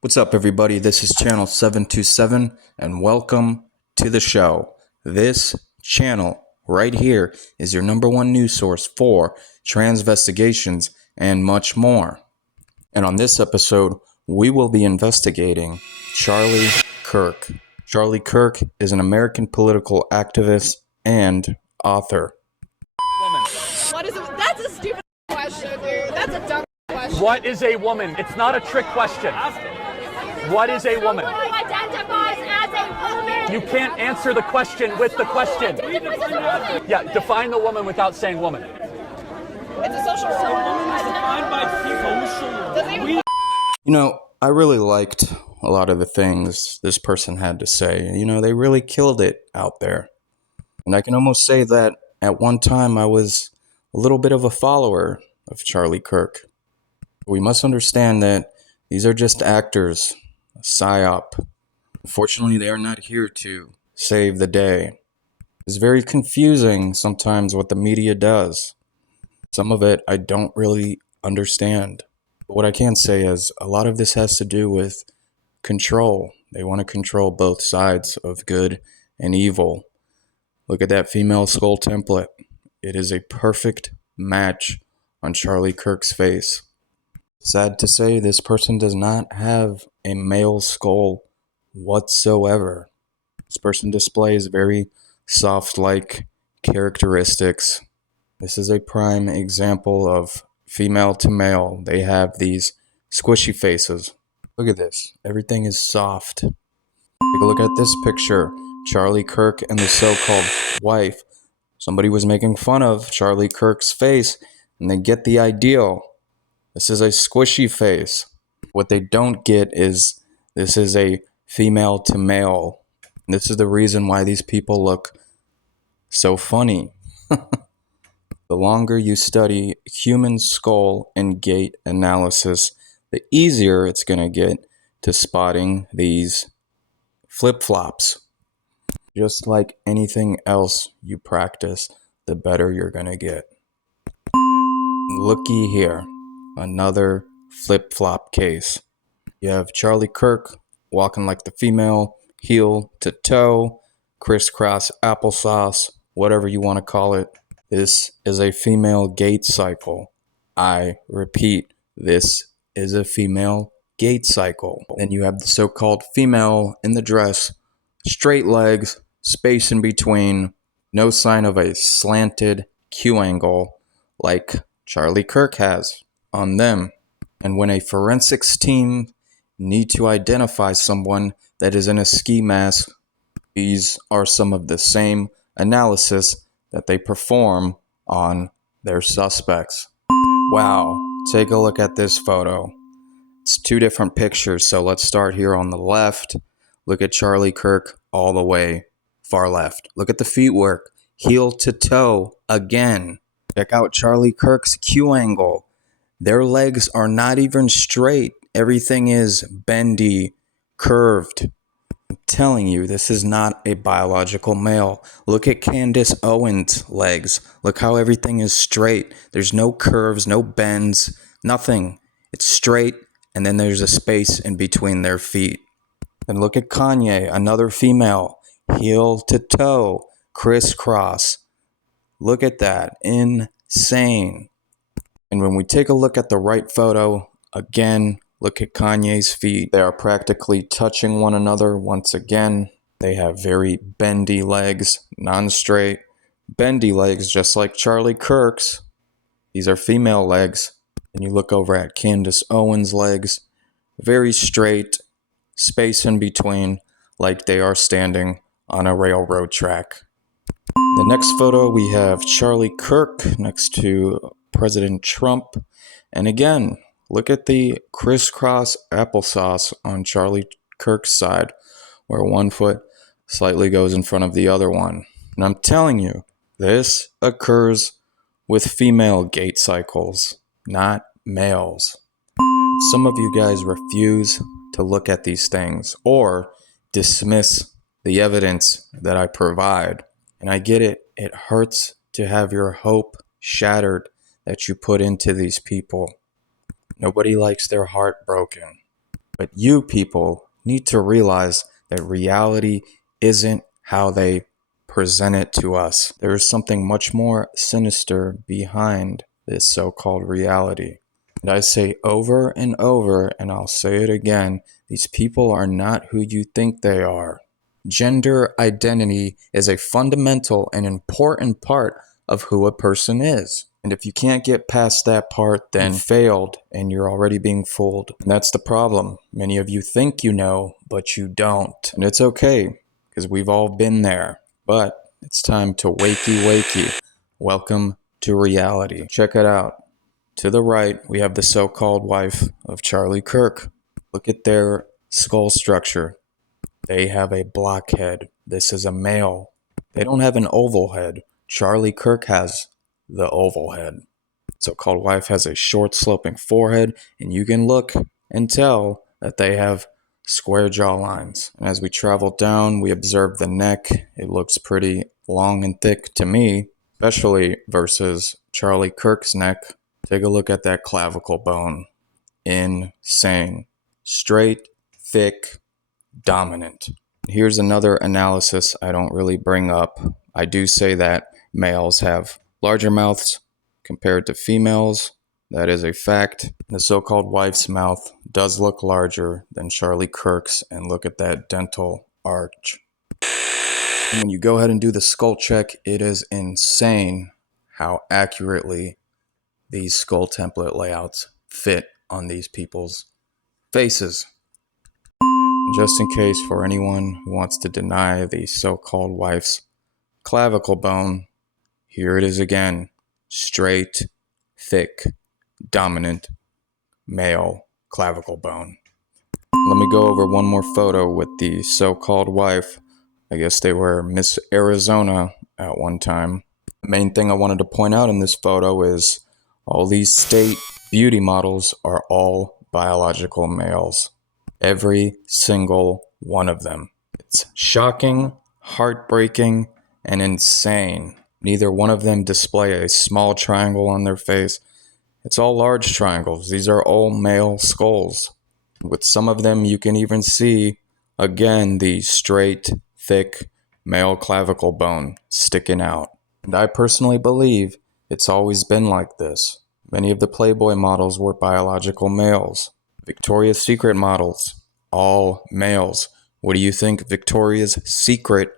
What's up, everybody? This is Channel 727, and welcome to the show. This channel right here is your number one news source for transvestigations and much more. And on this episode, we will be investigating Charlie Kirk. Charlie Kirk is an American political activist and author. Woman. What is it? That's a stupid question, dude. That's a dumb question. What is a woman? It's not a trick question. What is a woman? Who identifies as a woman? You can't answer the question with the question. Yeah, define the woman without saying woman. It's a social role. Defined by social. You know, I really liked a lot of the things this person had to say. You know, they really killed it out there. And I can almost say that at one time I was a little bit of a follower of Charlie Kirk. We must understand that these are just actors, a psyop. Unfortunately, they are not here to save the day. It's very confusing sometimes what the media does. Some of it I don't really understand. But what I can say is a lot of this has to do with control. They want to control both sides of good and evil. Look at that female skull template. It is a perfect match on Charlie Kirk's face. Sad to say, this person does not have a male skull whatsoever. This person displays very soft-like characteristics. This is a prime example of female to male. They have these squishy faces. Look at this. Everything is soft. Take a look at this picture. Charlie Kirk and the so-called wife. Somebody was making fun of Charlie Kirk's face, and they get the ideal. This is a squishy face. What they don't get is this is a female to male. This is the reason why these people look so funny. The longer you study human skull and gait analysis, the easier it's going to get to spotting these flip-flops. Just like anything else you practice, the better you're going to get. Looky here. Another flip-flop case. You have Charlie Kirk walking like the female, heel to toe, crisscross applesauce, whatever you want to call it. This is a female gait cycle. I repeat, this is a female gait cycle. Then you have the so-called female in the dress, straight legs, space in between, no sign of a slanted Q angle like Charlie Kirk has on them. And when a forensics team need to identify someone that is in a ski mask, these are some of the same analysis that they perform on their suspects. Wow, take a look at this photo. It's two different pictures, so let's start here on the left. Look at Charlie Kirk all the way far left. Look at the feet work, heel to toe again. Check out Charlie Kirk's Q angle. Their legs are not even straight. Everything is bendy, curved. I'm telling you, this is not a biological male. Look at Candace Owens' legs. Look how everything is straight. There's no curves, no bends, nothing. It's straight, and then there's a space in between their feet. And look at Kanye, another female, heel to toe, crisscross. Look at that, insane. And when we take a look at the right photo, again, look at Kanye's feet. They are practically touching one another once again. They have very bendy legs, non-straight. Bendy legs, just like Charlie Kirk's. These are female legs. And you look over at Candace Owens' legs, very straight, space in between, like they are standing on a railroad track. The next photo, we have Charlie Kirk next to President Trump. And again, look at the crisscross applesauce on Charlie Kirk's side, where one foot slightly goes in front of the other one. And I'm telling you, this occurs with female gait cycles, not males. Some of you guys refuse to look at these things or dismiss the evidence that I provide. And I get it. It hurts to have your hope shattered that you put into these people. Nobody likes their heart broken. But you people need to realize that reality isn't how they present it to us. There is something much more sinister behind this so-called reality. And I say over and over, and I'll say it again, these people are not who you think they are. Gender identity is a fundamental and important part of who a person is. And if you can't get past that part, then you failed and you're already being fooled. And that's the problem. Many of you think you know, but you don't. And it's okay, because we've all been there. But it's time to wakey. Welcome to reality. Check it out. To the right, we have the so-called wife of Charlie Kirk. Look at their skull structure. They have a block head. This is a male. They don't have an oval head. Charlie Kirk has the oval head. So-called wife has a short sloping forehead, and you can look and tell that they have square jawlines. And as we travel down, we observe the neck. It looks pretty long and thick to me, especially versus Charlie Kirk's neck. Take a look at that clavicle bone. Insane. Straight, thick, dominant. Here's another analysis I don't really bring up. I do say that males have larger mouths compared to females. That is a fact. The so-called wife's mouth does look larger than Charlie Kirk's, and look at that dental arch. And when you go ahead and do the skull check, it is insane how accurately these skull template layouts fit on these people's faces. And just in case for anyone who wants to deny the so-called wife's clavicle bone, here it is again. Straight, thick, dominant, male clavicle bone. Let me go over one more photo with the so-called wife. I guess they were Miss Arizona at one time. The main thing I wanted to point out in this photo is all these state beauty models are all biological males. Every single one of them. It's shocking, heartbreaking, and insane. Neither one of them display a small triangle on their face. It's all large triangles. These are all male skulls. With some of them, you can even see, again, the straight, thick male clavicle bone sticking out. And I personally believe it's always been like this. Many of the Playboy models were biological males. Victoria's Secret models, all males. What do you think Victoria's Secret,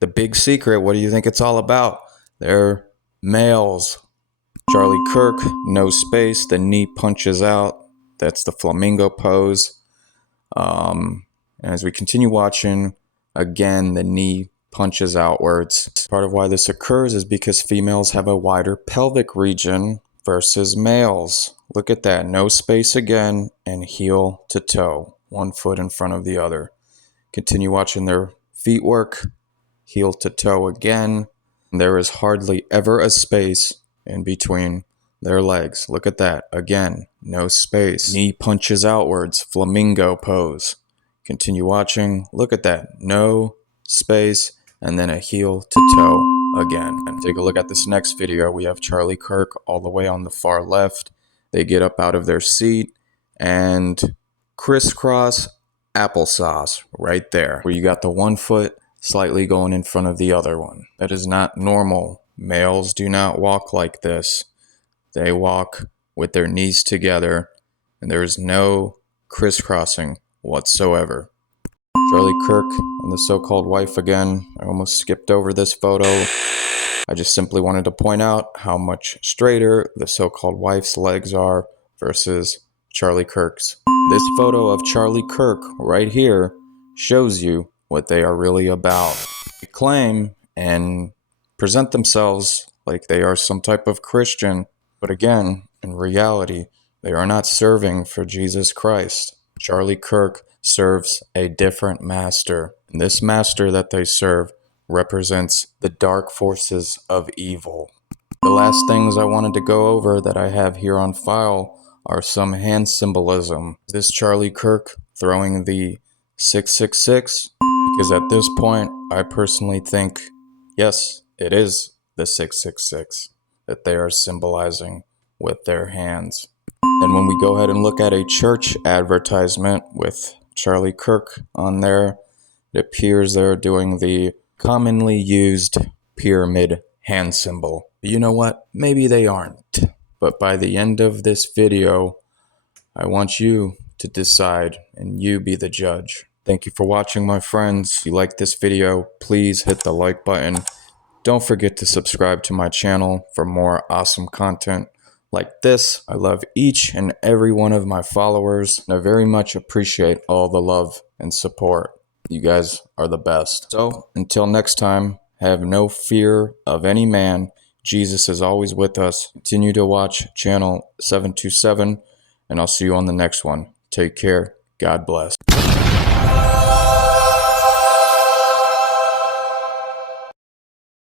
the big secret, what do you think it's all about? They're males. Charlie Kirk, no space, the knee punches out. That's the flamingo pose. And as we continue watching, again, the knee punches outwards. Part of why this occurs is because females have a wider pelvic region versus males. Look at that, no space again, and heel to toe, one foot in front of the other. Continue watching their feet work, heel to toe again. There is hardly ever a space in between their legs. Look at that, again, no space. Knee punches outwards, flamingo pose. Continue watching, look at that, no space, and then a heel to toe again. And take a look at this next video. We have Charlie Kirk all the way on the far left. They get up out of their seat and crisscross applesauce right there, where you got the one foot slightly going in front of the other one. That is not normal. Males do not walk like this. They walk with their knees together, and there is no crisscrossing whatsoever. Charlie Kirk and the so-called wife again. I almost skipped over this photo. I just simply wanted to point out how much straighter the so-called wife's legs are versus Charlie Kirk's. This photo of Charlie Kirk right here shows you what they are really about. They claim and present themselves like they are some type of Christian, but again, in reality, they are not serving for Jesus Christ. Charlie Kirk serves a different master. And this master that they serve represents the dark forces of evil. The last things I wanted to go over that I have here on file are some hand symbolism. Is this Charlie Kirk throwing the 666? Because at this point, I personally think, yes, it is the 666 that they are symbolizing with their hands. And when we go ahead and look at a church advertisement with Charlie Kirk on there, it appears they're doing the commonly used pyramid hand symbol. But you know what? Maybe they aren't. But by the end of this video, I want you to decide and you be the judge. Thank you for watching, my friends. If you like this video, please hit the like button. Don't forget to subscribe to my channel for more awesome content like this. I love each and every one of my followers, and I very much appreciate all the love and support. You guys are the best. So, until next time, have no fear of any man. Jesus is always with us. Continue to watch channel 727, and I'll see you on the next one. Take care. God bless.